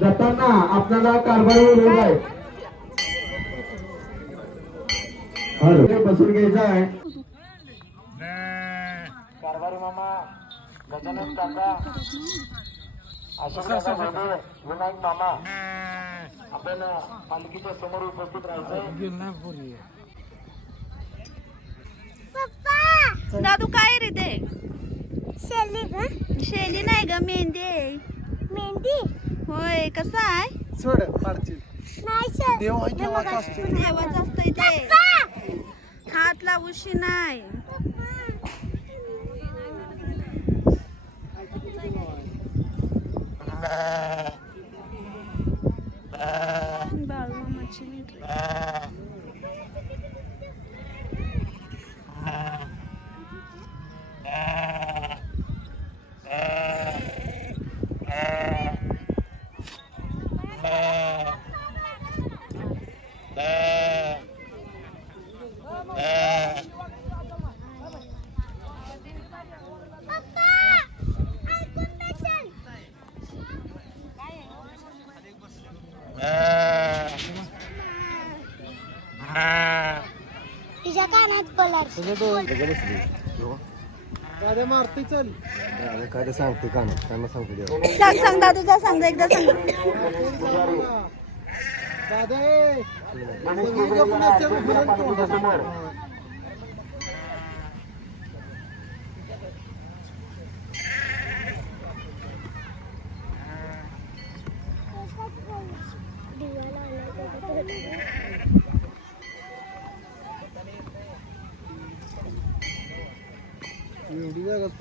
जाताना आपल्याला कारभारी आहे. हॅलो. बसून घ्यायचं आहे. कारभारी मामा गजानन काका अशोक दादा भोंडे, विनायक मामा आपण समोर उपस्थित राहायचंय. दादू काय रे ते? शेली ग. शेली नाही ग मेहंदी. मेहंदी? होय कसा आहे? सोड पाडची देव आहे असतो देवाच असतंय. ते. हात लावूशी नाही. बाळूमामाची तिच्या कानात कलर. दादा मारते चल. काय सांगते का त्यांना सांगते सांग सांग दादू जा सांग एकदा सांग. दादा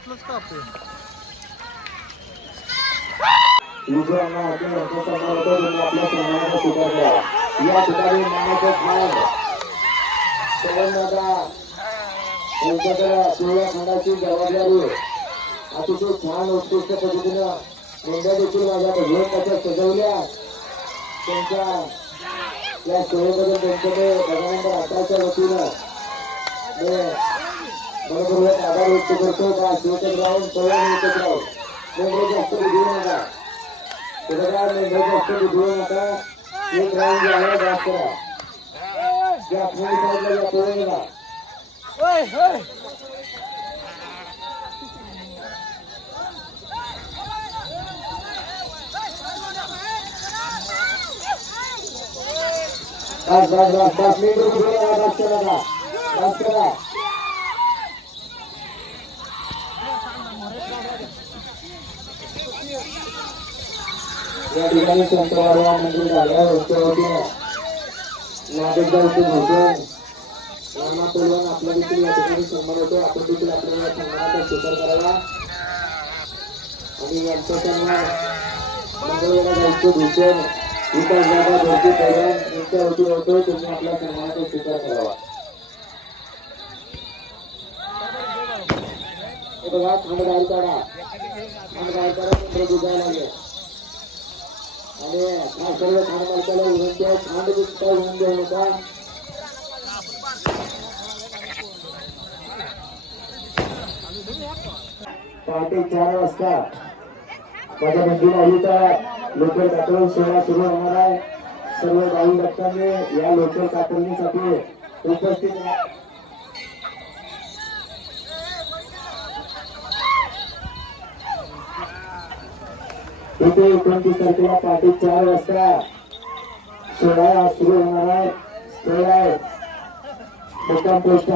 Atlas Cup. यातलंच कापूया दुसऱ्यांना आपल्या सन्मानाचा स्वीकार या ठिकाणी मानाचं खान यांच्याकडे पिवळ्या जबाबदारी अतिशय छान उत्कृष्ट पद्धतीनं मेंढ्या देखील माझ्या भगवत सजवल्या. त्यांच्या या सोयीबद्दल त्यांच्याकडे अकराच्या वतीनं मनपूर्वक आभार व्यक्त करतो. का शिवकत जास्त घेऊ नका. बघा मेंढ्या जास्त घेऊ नका एक राऊंड जे आहे जास्त करा जे आपण विचारलं या करू नका बस बस बस बस मेंढ्या घेऊ नका बस करा बस करा या ठिकाणी संत वारवा मंदिर झाल्या यांच्या वतीनं नागेशगावचे भोजन रामा पलवान आपला देखील या ठिकाणी सन्मान होतो आपण देखील आपल्याला या सन्मानाचा स्वीकार करावा. आणि यांचा सन्मान मंगळवेढा जायचं भूषण. विकास दादा भरती पैलवान यांच्या वतीनं होतो तुम्ही आपल्या सन्मानाचा स्वीकार करावा. बघा थांब बाहेर काढा. खांड बाहेर काढा नंतर बुजायला लागेल. आणि हा सर्व खाण मालकाला विनंती आहे खांड गुटखा होऊन देऊ नका. पहाटे चार वाजता माझ्या बंधू माऊलीचा लोकल कातळ सोहळा सुरू होणार आहे. सर्व भाई भक्तांनी या लोकल कातरणीसाठी उपस्थित इथे एकोणतीस तारखेला पहाटे चार वाजता सोहळा सुरू होणार आहे. मुक्काम पोस्ट